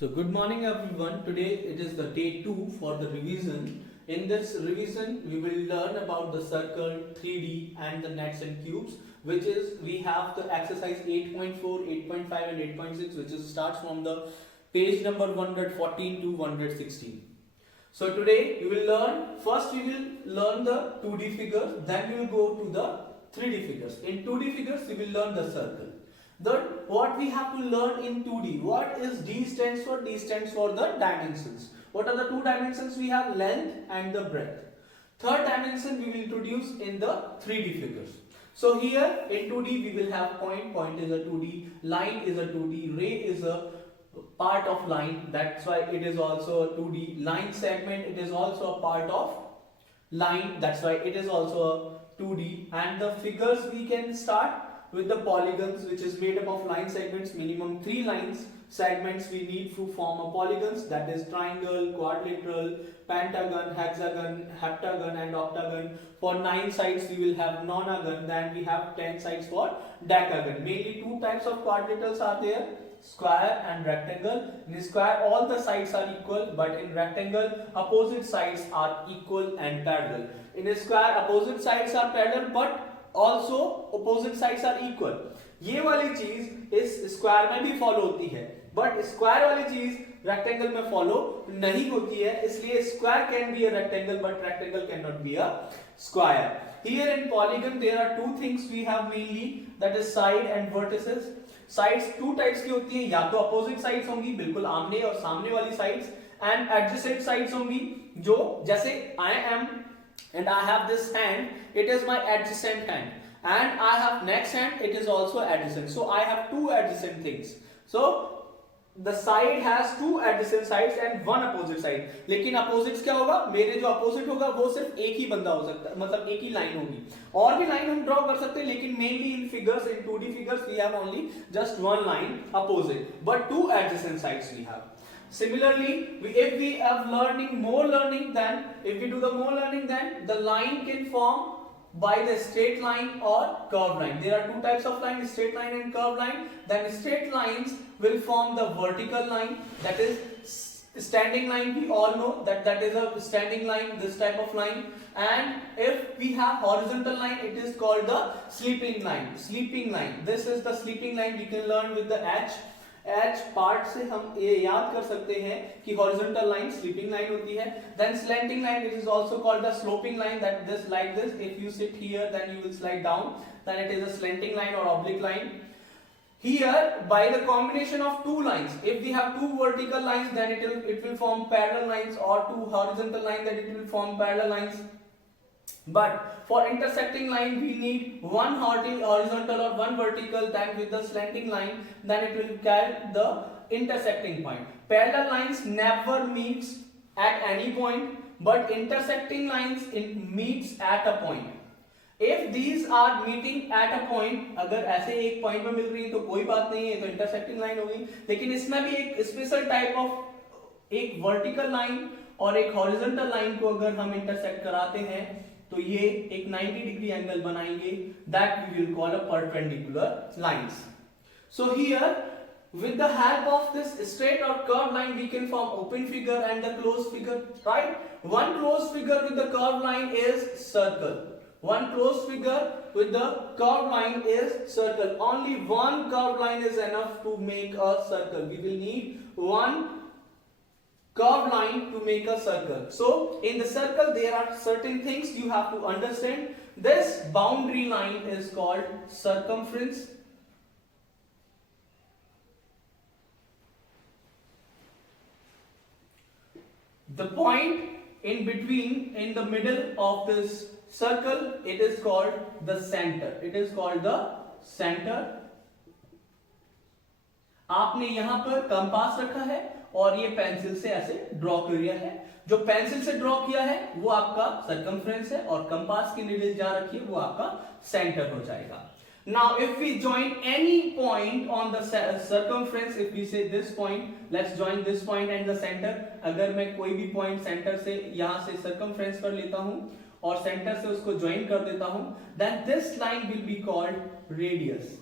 So good morning everyone. Today it is the day 2 for the revision. In this revision we will learn about the circle, 3D and the nets and cubes, which is we have the exercise 8.4, 8.5 and 8.6, which is starts from the page number 114 to 116. So today we will learn, first we will learn the 2D figures, then we will go to the 3D figures. In 2D figures we will learn the circle. Then what we have to learn in 2D, what is D stands for? D stands for the dimensions. What are the two dimensions we have? Length and the breadth. Third dimension we will introduce in the 3D figures. So here in 2D we will have point, point is a 2D, line is a 2D, ray is a part of line, that's why it is also a 2D, line segment, it is also a part of line, that's why it is also a 2D, and the figures we can start with the polygons, which is made up of line segments. Minimum 3 lines segments we need to form a polygons, that is triangle, quadrilateral, pentagon, hexagon, heptagon and octagon. For 9 sides we will have nonagon, then we have 10 sides for decagon. Mainly 2 types of quadrilaterals are there, square and rectangle. In square all the sides are equal, but in rectangle opposite sides are equal and parallel. In a square opposite sides are parallel, but also opposite sides are equal. ये वाली चीज इस square में भी follow होती है, but square वाली चीज रेक्टेंगल में फॉलो नहीं होती है, इसलिए square can be a rectangle but rectangle can not be a square. Here in polygon there are two things we have mainly, that is side and vertices. Sides two types की होती है, या तो opposite sides होंगी बिल्कुल आमने और सामने वाली sides, and adjacent sides होंगी जो जैसे I am and I have this hand, it is my adjacent hand, and I have next hand, it is also adjacent. So I have two adjacent things. So the side has two adjacent sides and one opposite side. लेकिन opposites क्या होगा? मेरे जो opposite होगा वो सिर्फ एक ही बंदा हो सकता है, मतलब एक ही लाइन होगी. और भी लाइन हम ड्रॉ कर सकते हैं, लेकिन mainly in figures, in 2D figures we have only just one line opposite, but two adjacent sides we have. Similarly, if we have more learning, then if we do the more learning, then the line can form by the straight line or curved line. There are two types of line, straight line and curved line. Then straight lines will form the vertical line, that is standing line. We all know that is a standing line, this type of line. And if we have horizontal line, it is called the sleeping line. Sleeping line, this is the sleeping line. We can learn with the H part से हम ये याद कर सकते हैं कि horizontal line sleeping line होती है. Then slanting line, it is also called the sloping line, that this like this, if you sit here then you will slide down, then it is a slanting line or oblique line. Here by the combination of two lines, if we have two vertical lines then it will form parallel lines, or two horizontal lines then it will form parallel lines. But for intersecting line we need one horizontal or one vertical, then with the slanting line then it will carry the intersecting point. Parallel lines never meets at any point, but intersecting lines it meets at a point. If these are meeting at a point, अगर ऐसे एक point में मिल रही है तो कोई बात नहीं है, तो इंटरसेक्टिंग लाइन होगी. लेकिन इसमें भी एक स्पेशल टाइप ऑफ एक वर्टिकल लाइन और एक हॉरिजॉन्टल लाइन को अगर हम इंटरसेक्ट कराते हैं तो ये एक 90 डिग्री एंगल बनाएंगे, that we will call a perpendicular lines. So here with the help of this straight or curved line we can form open figure and the closed figure, right? One closed figure with the curved line is circle. One closed figure with the curved line is circle. Only one curved line is enough to make a circle. We will need one curved line to make a circle. So in the circle there are certain things you have to understand. This boundary line is called circumference. The point in between, in the middle of this circle, it is called the center. It is called the center. आपने यहां पर compass रखा है और ये pencil से ऐसे draw किया है. जो पेंसिल से ड्रॉ किया है वो आपका सर्कमफ्रेंस है, और कंपास की नीडल जहां रखी है वो आपका सेंटर हो जाएगा. Now if we join any point on the circumference, if we say this point, let's join this point and the center. अगर मैं कोई भी पॉइंट सेंटर से यहां से सर्कमफ्रेंस पर लेता हूं और सेंटर से उसको ज्वाइन कर देता हूं, then this line will be called radius.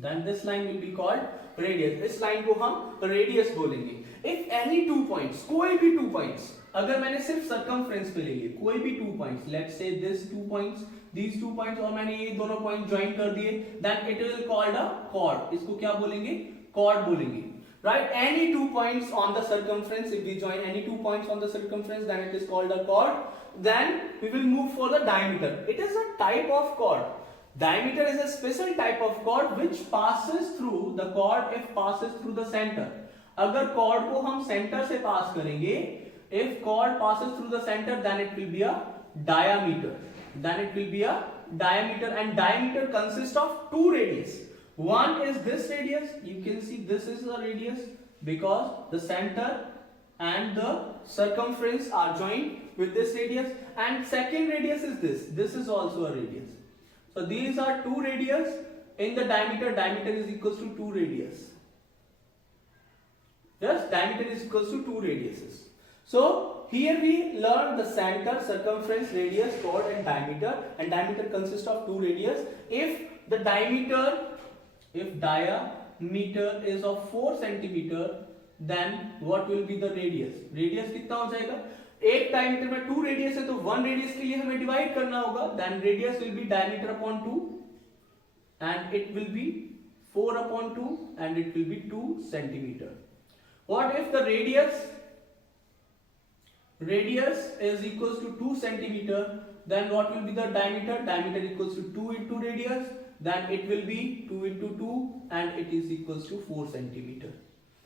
then this line will be called radius. इस line को हम radius बोलेंगे. If any 2 points, कोई भी 2 points, अगर मैंने सिर्फ circumference पे ले लिए, कोई भी 2 points, let's say this 2 points, these 2 points, और मैंने ये दोनों point join कर दिए, then it will called a chord. इसको क्या बोलेंगे? Chord बोलेंगे. Right? Any 2 points on the circumference, if we join any 2 points on the circumference, then it is called a chord. Then we will move for the diameter. It is a type of chord. Diameter is a special type of chord which passes through the chord if passes through the center. अगर chord को हम center से pass करेंगे, if chord passes through the center, then it will be a diameter. Then it will be a diameter, and diameter consists of 2 radius. One is this radius. You can see this is the radius because the center and the circumference are joined with this radius, and second radius is this. This is also a radius. So these are 2 radius in the diameter. Diameter is equals to 2 radius. Yes, diameter is equals to 2 radiuses. So here we learn the center, circumference, radius, chord, and diameter. And diameter consists of 2 radius. If the diameter is of 4 centimeter, then what will be the radius? Radius कितना हो जाएगा? एक diameter में 2 radius है तो 1 radius के लिए हमें divide करना होगा. Then radius will be diameter upon 2, and it will be 4 upon 2, and it will be 2 centimeter. What if the radius is equals to 2 centimeter? Then what will be the diameter? Diameter equals to 2 into radius. Then it will be 2 into 2, and it is equals to 4 centimeter.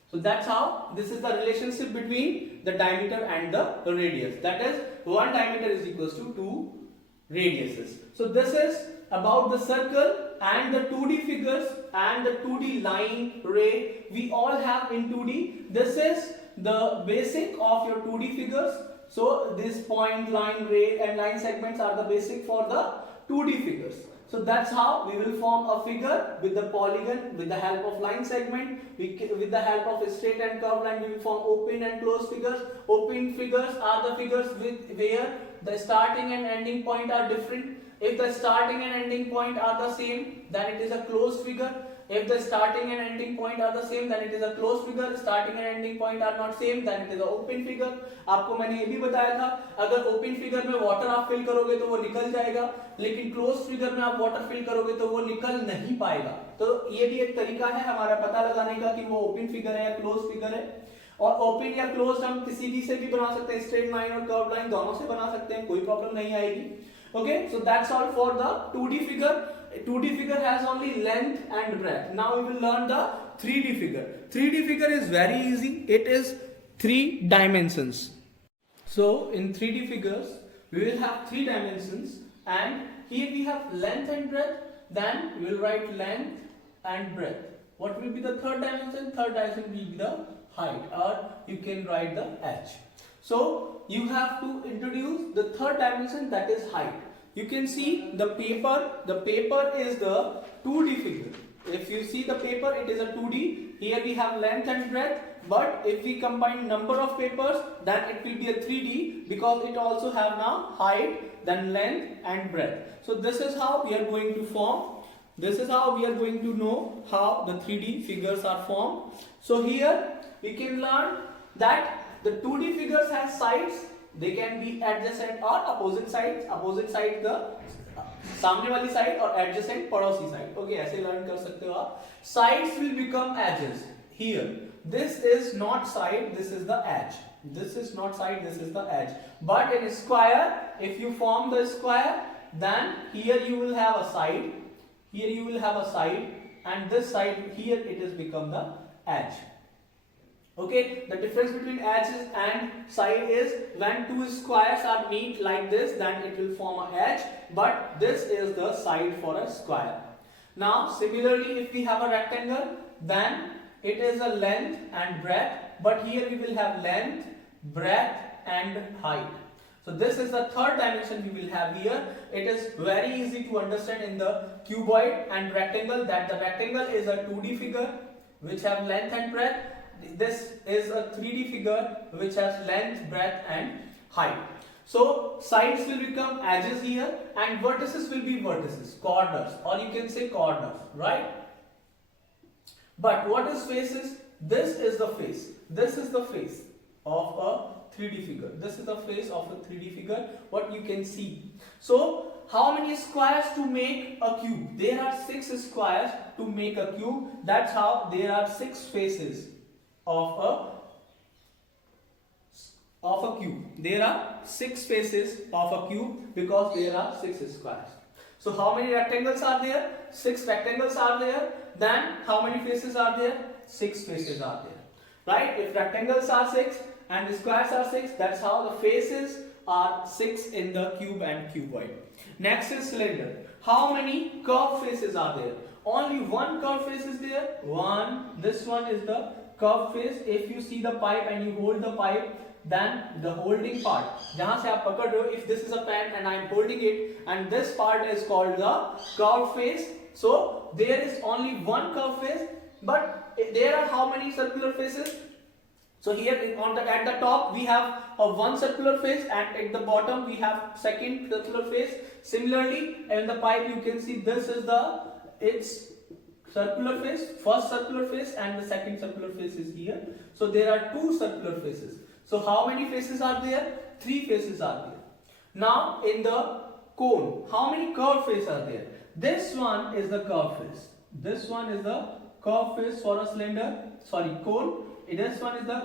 So that's how this is the relationship between the diameter and the radius. That is, one diameter is equals to 2 radiuses. So this is about the circle and the 2D figures and the 2D line, ray. We all have in 2D. This is the basic of your 2D figures. So this point, line, ray, and line segments are the basic for the 2D figures. So that's how we will form a figure with the polygon, with the help of line segment, with the help of a straight and curved line. We will form open and closed figures. Open figures are the figures where the starting and ending point are different. If the starting and ending point are the same, then it is a closed figure. If the starting and ending point are the same, then it is a closed figure. Starting and ending point are not same, then it is a open figure. आपको मैंने ये भी बताया था, अगर open figure में water आप fill करोगे तो वो निकल जाएगा, लेकिन closed figure में आप water fill करोगे तो वो निकल नहीं पाएगा. तो ये भी एक तरीका है हमारा पता लगाने का कि वो open figure है या closed figure है. और open या closed हम किसी भी से भी बना सकते हैं, straight line और curved line दोनों से बना सकते हैं, कोई problem नहीं आएगी. Okay, so that's all for the 2D figure. 2D figure has only length and breadth. Now we will learn the 3D figure. 3D figure is very easy. It is 3 dimensions. So in 3D figures, we will have 3 dimensions, and here we have length and breadth. Then we will write length and breadth. What will be the third dimension? Third dimension will be the height, or you can write the h. So you have to introduce the third dimension, that is height. You can see the paper. The paper is the 2D figure. If you see the paper, it is a 2D. Here we have length and breadth. But if we combine number of papers, then it will be a 3D because it also have now height, then length and breadth. So this is how we are going to form. This is how we are going to know how the 3D figures are formed. So here we can learn that the 2D figures have sides. They can be adjacent or opposite sides. Opposite side the सामने वाली side और adjacent पड़ोसी side. Okay, ऐसे learn कर सकते हो आप. Sides will become edges. Here, this is not side. This is the edge. This is not side. This is the edge. But in square, if you form the square, then here you will have a side. Here you will have a side, and this side here it has become the edge. Okay, the difference between edges and side is when 2 squares are meet like this, then it will form a edge, but this is the side for a square. Now similarly, if we have a rectangle, then it is a length and breadth, but here we will have length, breadth and height. So this is the third dimension we will have here. It is very easy to understand in the cuboid and rectangle that the rectangle is a 2D figure which have length and breadth. This is a 3D figure which has length, breadth and height. So sides will become edges here, and vertices will be vertices, corners, or you can say corners, right? But what is faces? This is the face. This is the face of a 3D figure. This is the face of a 3D figure, what you can see. So how many squares to make a cube? There are 6 squares to make a cube. That's how there are 6 faces of a cube. There are 6 faces of a cube because there are 6 squares. So how many rectangles are there? 6 rectangles are there. Then how many faces are there? 6 faces are there. Right? If rectangles are 6 and the squares are 6, that's how the faces are 6 in the cube and cuboid. Next is cylinder. How many curved faces are there? Only one curved face is there. One. This one is the curved face. If you see the pipe and you hold the pipe, then the holding part, जहाँ से आप पकड़ रहे हो, if this is a pen and I am holding it, and this part is called the curved face. So there is only one curved face, but there are how many circular faces? So here at the top we have a one circular face, and at the bottom we have second circular face. Similarly, in the pipe you can see this is its circular face, first circular face, and the second circular face is here. So there are 2 circular faces. So how many faces are there? 3 faces are there. Now in the cone, how many curved faces are there? This one is the curved face. This one is the curved face for a cone. This one is the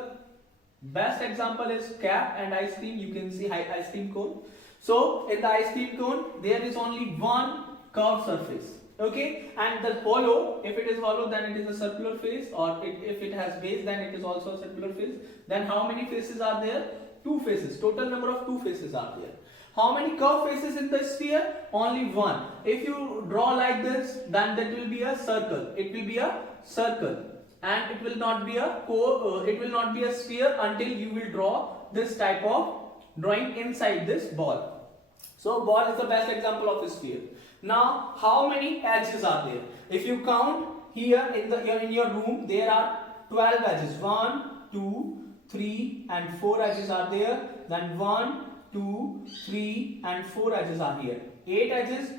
best example is cap and ice cream. You can see ice cream cone. So in the ice cream cone, there is only one curved surface. Okay, and the hollow, if it is hollow, then it is a circular face, or if it has base, then it is also a circular face. Then how many faces are there? 2 faces. Total number of 2 faces are there. How many curved faces in the sphere? Only one. If you draw like this, then that will be a circle. It will be a circle, and it will not be a sphere until you will draw this type of drawing inside this ball. So ball is the best example of a sphere. Now, how many edges are there? If you count here in your room, there are 12 edges. 1, 2, 3, and 4 edges are there. Then 1, 2, 3, and 4 edges are here. 8 edges,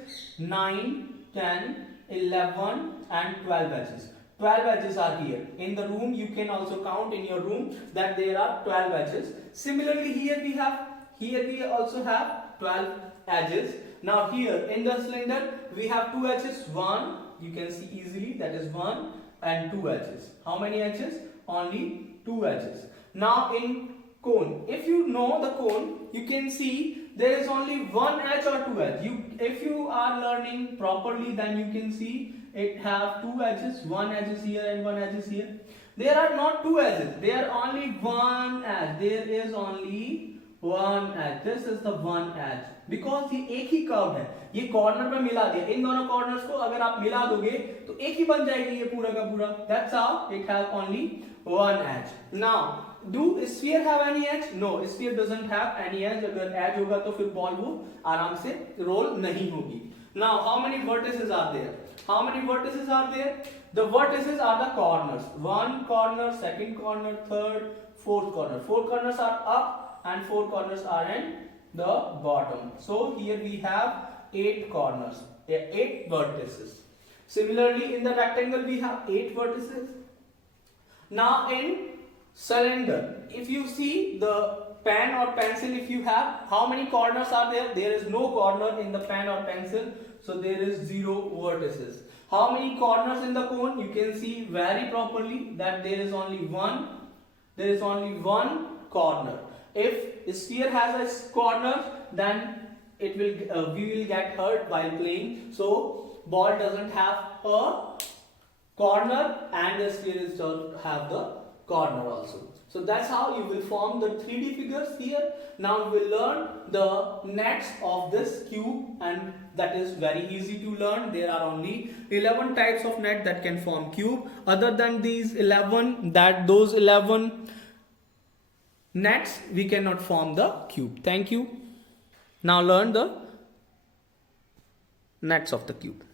9, 10, 11, and 12 edges. 12 edges are here. In the room, you can also count in your room that there are 12 edges. Similarly, here we also have 12 edges. Now here in the cylinder we have 2 edges. 1, you can see easily, that is 1, and 2 edges. How many edges? Only 2 edges. Now in cone, if you know the cone, you can see there is only 1 edge or 2 edges. If you are learning properly, then you can see it have 2 edges. 1 edge is here and 1 edge is here. There are not 2 edges. There are only 1 edge. There is only 1 edge. This is the 1 edge. Because ये एक ही curve है, ये corner में मिला दिया. इन दोनों corners को अगर आप मिला दोगे तो एक ही बन जाएगी ये पूरा का पूरा. That's how it have only 1 edge. Now, do sphere have any edge? No, sphere doesn't have any edge. अगर edge होगा तो फिर बॉल वो आराम से रोल नहीं होगी. Now, how many vertices are there? How many vertices are there? The vertices are the corners. 1 corner, 2nd corner, 3rd, 4th corner. 4 corners are up and 4 corners are in the bottom. So here we have 8 corners, 8 vertices. Similarly, in the rectangle we have 8 vertices. Now in cylinder, if you see the pen or pencil, if you have, how many corners are there? There is no corner in the pen or pencil, so there is 0 vertices. How many corners in the cone? You can see very properly that there is only one. There is only one corner. If a sphere has a corner, then we will get hurt while playing. So ball doesn't have a corner, and the sphere doesn't have the corner also. So that's how you will form the 3D figures here. Now we will learn the nets of this cube, and that is very easy to learn. There are only 11 types of net that can form cube. Other than these 11, those 11 nets, we cannot form the cube. Thank you. Now learn the nets of the cube.